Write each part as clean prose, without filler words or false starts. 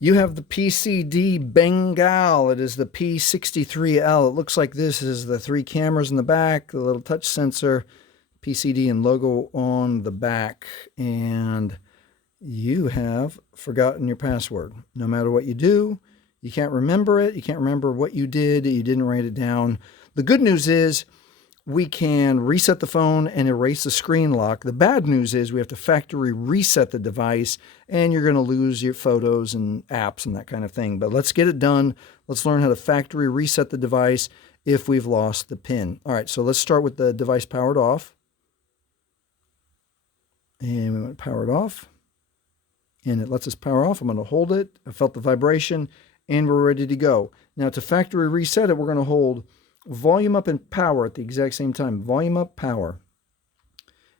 You have the PCD Bengal. It is the P63L. It looks like this is the 3 cameras in the back, the little touch sensor, PCD and logo on the back. And you have forgotten your password. No matter what you do, you can't remember it. You can't remember what you did. You didn't write it down. The good news is we can reset the phone and erase the screen lock. The bad news is we have to factory reset the device, and you're going to lose your photos and apps and that kind of thing. But let's get it done. Let's learn how to factory reset the device if we've lost the PIN. All right, so let's start with the device powered off. And we want to power it off. And it lets us power off. I'm going to hold it. I felt the vibration, and we're ready to go. Now, to factory reset it, we're going to hold volume up and power at the exact same time. Volume up, power.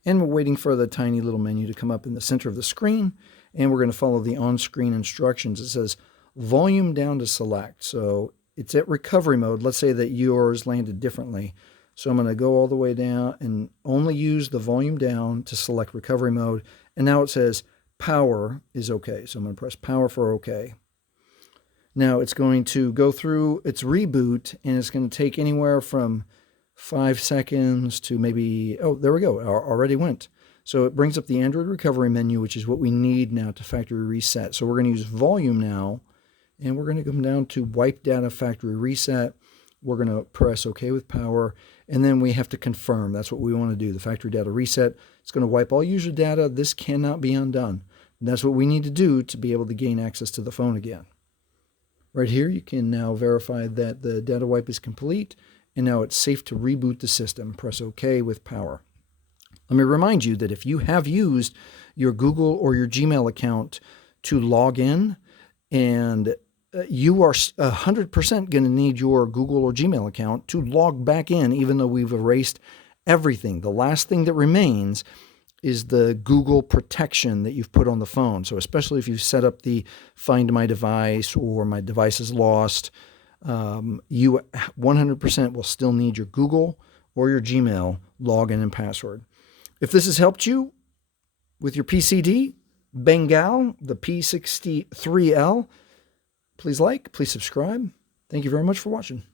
And we're waiting for the tiny little menu to come up in the center of the screen. And we're going to follow the on-screen instructions. It says volume down to select. So it's at recovery mode. Let's say that yours landed differently. So I'm going to go all the way down and only use the volume down to select recovery mode. And now it says power is okay. So I'm going to press power for okay. Now it's going to go through its reboot, and it's going to take anywhere from 5 seconds to maybe, oh, there we go, already went. So it brings up the Android recovery menu, which is what we need now to factory reset. So we're going to use volume now, and we're going to come down to wipe data factory reset. We're going to press OK with power, and then we have to confirm. That's what we want to do, the factory data reset. It's going to wipe all user data. This cannot be undone. And that's what we need to do to be able to gain access to the phone again. Right here, you can now verify that the data wipe is complete, and now it's safe to reboot the system. Press OK with power. Let me remind you that if you have used your Google or your Gmail account to log in, and you are 100% going to need your Google or Gmail account to log back in, even though we've erased everything. The last thing that remains is the Google protection that you've put on the phone. So especially if you set up the Find My Device or My Device is Lost, you 100% will still need your Google or your Gmail login and password. If this has helped you with your PCD Bengal, the P63L, please like, please subscribe. Thank you very much for watching.